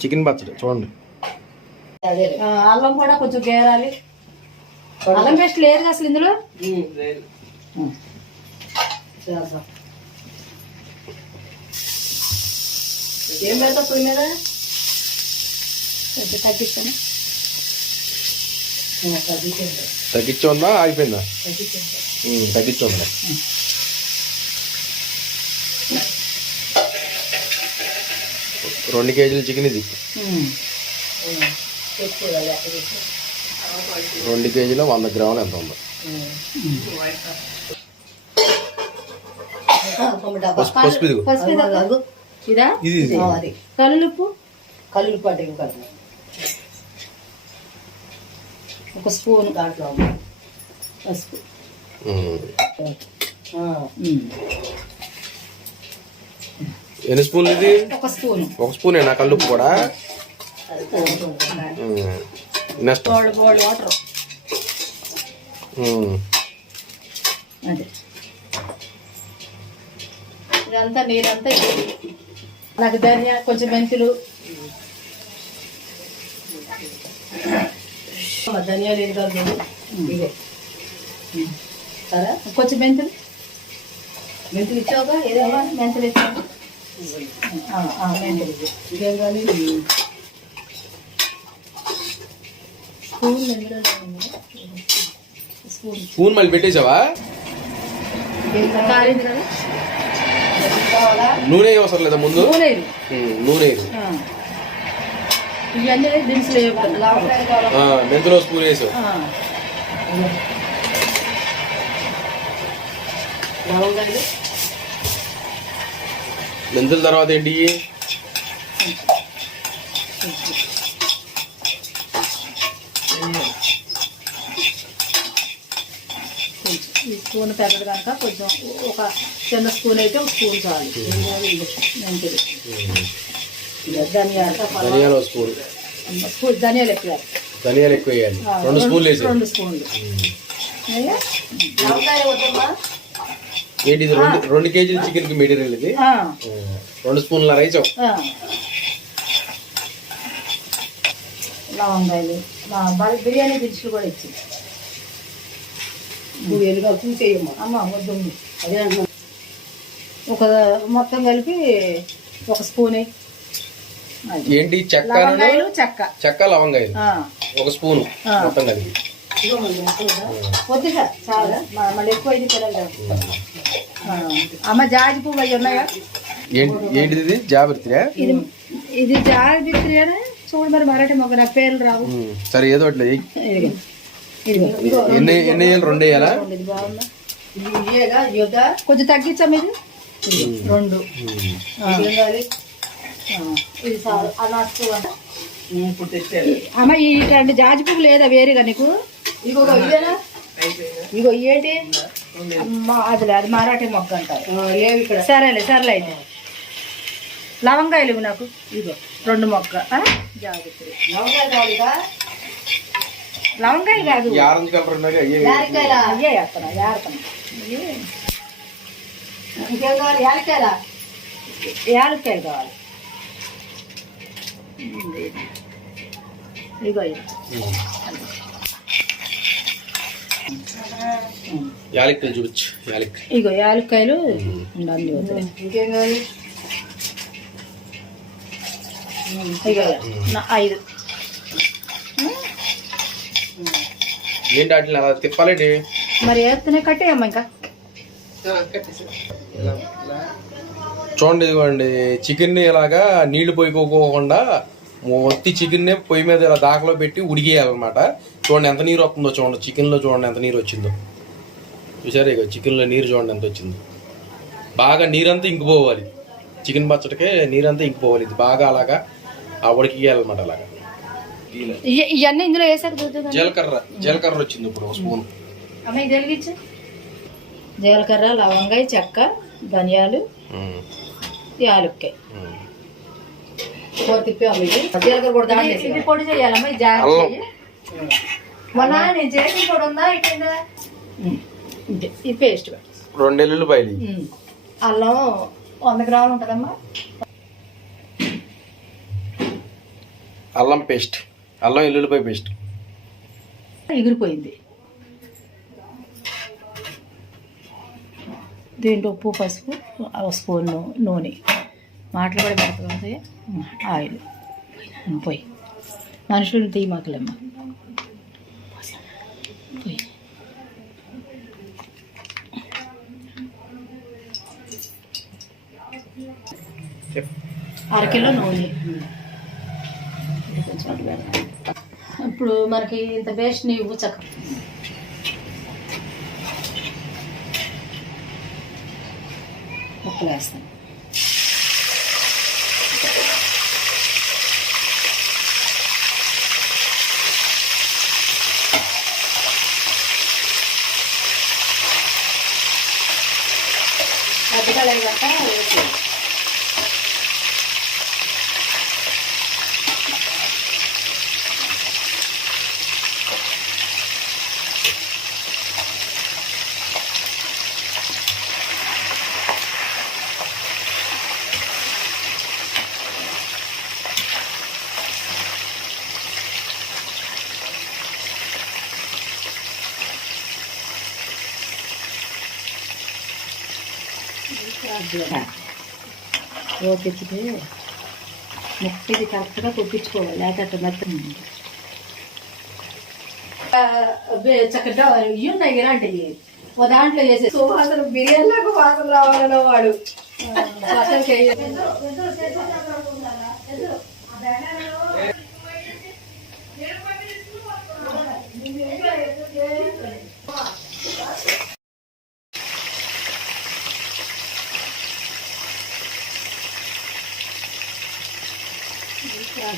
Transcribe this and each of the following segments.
Chicken పచ్చడి చూడండి. అల్లం కూడా కొంచెం గేరాలి అల్లం పేస్ట్ లేదు అసలు ఇందులో? ఏం పెడతా పొయ్యి మీద? కొంచెం తగ్గిస్తాను. తగ్గించండి తగ్గించి ఉందా ఆగిపోయిందా? తగ్గించండి ఉమ్, తగ్గించి ఉందా రెండు కేజీల చికెన్ ఇది. రెండు కేజీలో వంద గ్రాములు ఎంత ఉంది? పసుపు ఇదిగో. పసుపు ఇదా? కల్లుప్పు? ఇంకా ఒక స్పూన్ దాంట్లో పసుపు. ఎన్ని స్పూన్లు ఇది? ఒక స్పూన్. ఒక స్పూన్ నా కల్లుప్పు కూడా నెక్స్ట్. ఇదంతా నీరంతా. నాకు ధనియా కొంచెం మెంతులు. ధనియాలు ఏది కాదు ఇదే సరే? కొంచెం మెంతులు. మెంతులు ఇచ్చావుగా? ఏదో? మెంతులు ఇచ్చాను మెంతులు స్పూన్? స్పూన్ స్పూన్ మళ్ళీ పెట్టేసావా నూనె అవసరం లేదా ముందు నూనె. ఉమ్, నూనె ఇది. మెంతుల తర్వాత ఏంటి? స్పూన్ కనుక కొంచెం ఒక చిన్న స్పూన్ అయితే ఒక స్పూన్ చాలు. మెంతులు ధనియాలు స్పూన్. స్పూన్ ధనియాలు ఎక్కువ. ధనియాలు ఎక్కువ వేయాలి. రెండు స్పూన్లు రెండు స్పూన్లు. ఏంటి ఇది? రెండు రెండు కేజీల చికెన్కి మెటీరియల్ ఇది? రెండు స్పూన్ల రైస్ ఆ. లవంగాయలు బిర్యానీ దినుసులు కూడా ఇచ్చి. నువ్వు ఎలుగా చూసేయమ్మా అమ్మ. వద్దు అదే అంటున్నా. ఒక మొత్తం కలిపి ఒక స్పూన్. ఏంటి చెక్క చెక్క. చెక్క లవంగాయలు. ఆ, ఒక స్పూను. మొత్తం కలిపి. వద్దు సార్ చాలా మళ్ళీ ఎక్కువ ఇది పిల్లలు ఆ, అమ్మ జాజి పువ్వు అవి ఉన్నాయా? ఏంటి ఏంటిది ఇది జాబిత్రియా? ఇది ఇది జాజి బిత్రియానే చూడు మరి మరాఠీ మొగ్గ నా పేర్లు రావు. సరే ఏదో అట్లా ఎన్ని ఎన్ని వేయాలి రెండు వేయాలా ఇది బాగుందా? ఇది ఇయ్యేగా యోగా కొంచెం తగ్గించాం ఇది రెండు అమ్మ రెండు జాజి పువ్వు లేదా వేరుగా నీకు? ఇగో ఇగో ఏంటి అదిలే అది మరాఠీ మొగ్గ అంటారు. ఆ, లేవు ఇక్కడ? సరేలే సరేలే అయితే. లవంగాయలు ఇవి నాకు. ఇగో రెండు మొక్క? జాగ్రత్త లవంగాయలు లవంగాయ కాదు. అయ్యే అయ్యే వేస్తున్నా కావాలి? యాలక్కాయలా? యాలక్కాయలు కావాలి. ఇగో ఇది. యాలక్కలు చూడొచ్చు. యాలక్ ఇగో యాలక్కాయలు. ఇంకేం కావాలి? ఇగో నా ఐదు. ఏంటి వాటిని అలా తిప్పాలండి? మరి వేస్తూనే కట్టేయమ్మ ఇంకా. చూడండి ఇదిగోండి చికెన్ని ఇలాగా నీళ్ళు పోయిపోకోకుండా ఒత్తి చికెన్ని పొయ్యి మీద ఇలా దాకలో పెట్టి ఉడికేయాలన్నమాట. చూడండి ఎంత నీరు వస్తుందో చూడండి. చికెన్లో చూడండి ఎంత నీరు వచ్చిందో. చూసారా ఇక చికెన్లో నీరు చూడండి ఎంత వచ్చిందో. బాగా నీరంతా ఇంకిపోవాలి. చికెన్ పచ్చడికే నీరంతా ఇంకిపోవాలి. ఇది బాగా అలాగా ఆ ఉడికియాలన్నమాట అలాగా. ఇవన్నీ ఇందులో వేసాక జీలకర్ర జీలకర్ర వచ్చింది ఇప్పుడు ఒక స్పూన్. అమ్మ ఇది వెలిగించు జీలకర్ర లవంగాయ చెక్క ధనియాలు యాలక్కాయ. ఇది జీలకర్ర కూడా పొడి చేయాలమ్మా జాగ్రత్త. మొన్న నేను ఇట్లా ఈ పేస్ట్. రెండు ఎల్లుల్లిపాయలు. అల్లం వంద గ్రాములు ఉంటుందమ్మా. అల్లం పేస్ట్. అల్లం ఎల్లుల్లిపాయ పేస్ట్. ఎగిరిపోయింది. దీంట్లో ఉప్పు పసుపు ఒక స్పూన్ నూనె. మాటలు కూడా పెడుతుంది ఆయిల్. పోయి. మనుషులు తీయమాకలేమ్మా. అరకిలో నూనె. ఇప్పుడు మనకి ఇంత వేస్ట్ నీవు చక్క ఉప్పు వేస్తాను. అద్దెకాలు ఓపించితే ముప్పది కరెక్ట్గా కొట్టించుకోవాలి. లేకపోతే మొత్తం చక్కగా ఇవి ఉన్నాయి ఇలాంటివి. ఓ దాంట్లో చేసే సువాసన బిర్యానీలకు వాసన రావాలన్న వాడు.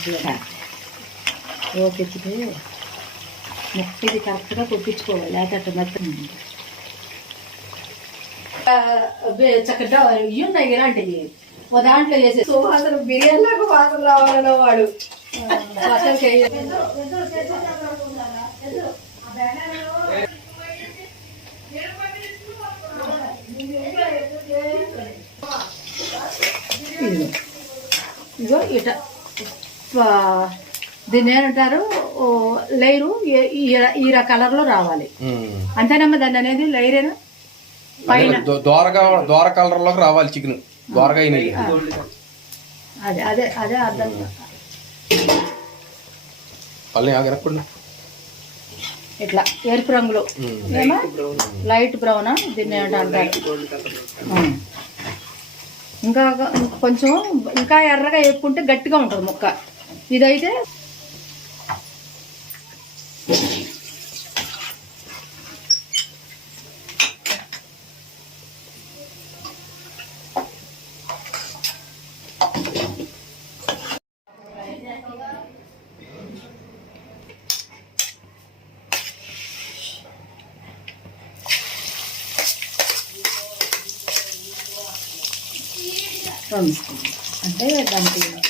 అసలుకి ఓపించితే ముప్పది కరెక్ట్గా కొట్టించుకోవాలి. లేకపోతే మొత్తం చక్కగా ఇవి ఉన్నాయి ఇలాంటివి ఓ దాంట్లో చేసే సువాసన వాసన రావాలన్న వాడు. ఇగో ఇట. దీన్ని ఏమంటారు? ఓ లేరు. ఈ- ఈ- ఈ కలర్లో రావాలి. అంతేనమ్మా దాన్ని అనేది లైరేనా? పైన. దోరగా దోర కలర్లోకి రావాలి చికెన్. దోరగా అదే అదే అదే అర్థం. పల్లె ఇట్లా ఎరుపు రంగులో. ఏమా? Light brown. దీన్ని ఏమంటారు. ఇంకా కొంచెం ఇంకా ఎర్రగా వేపుకుంటే గట్టిగా ఉంటుంది ముక్క. ఇదైతే రెండు స్పూన్లు అంటే దానికి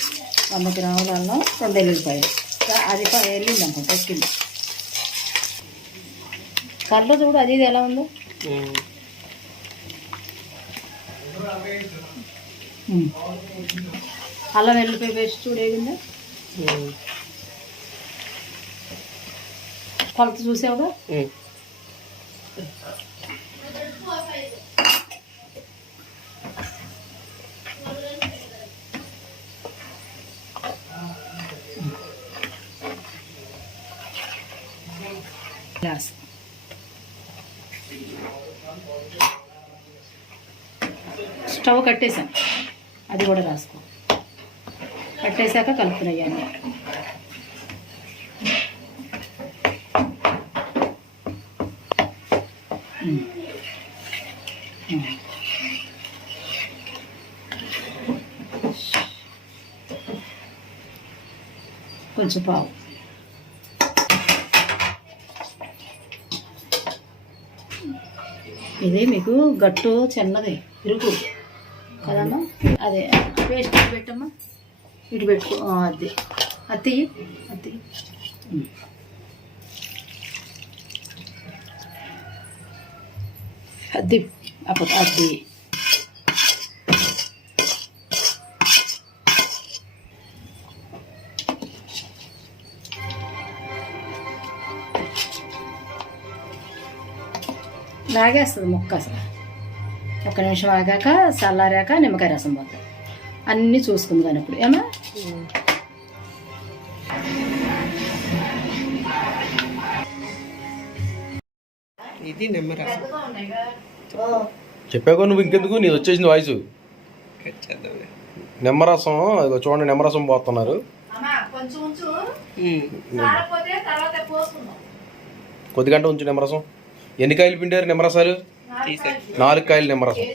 వంద గ్రాములలో రెండు ఎల్లుల్లిపాయలు. అది వెళ్ళింది అనుకుంటా ఎక్కింది కర్ర చూడు అది ఇది ఎలా ఉందో. అల్లం వెల్లిపాయ పేస్ట్ చూడు ఏగిందా కొలత చూసావుగా? గ్లాస్ స్టవ్ కట్టేసాం అది కూడా రాసుకో. కట్టేశాక కలుపుతున్నాయి కొంచెం పావు. ఇది మీకు గట్టు చిన్నది. పెరుగు కదమ్మా? అదే. పేస్ట్ ఇటు పెట్టమ్మా. ఇటు పెట్టుకో. అది. అత్తి అత్తి అద్ది అప్పుడు అద్ది లాగేస్తుంది ముక్క అసలు. ఒక్క నిమిషం ఆగాక చల్లారాక నిమ్మకాయ రసం పోతుంది అన్నీ చూసుకుంది కానీ ఇప్పుడు. ఏమా ఇది నిమ్మరసం చెప్పాక నువ్వు ఇంకెందుకు? నీది వచ్చేసింది వాయిస్. నిమ్మరసం ఇదిగో చూడండి నిమ్మరసం పోతున్నారు కొంచెం ఉంచు. ఉమ్. చాలకపోతే తర్వాత పోసుకుందాం. కొద్ది గంట ఉంచు నిమ్మరసం ఎన్ని కాయలు పిండారు నిమ్మరసాలు? నాలుగు కాయలు. నిమ్మరసం.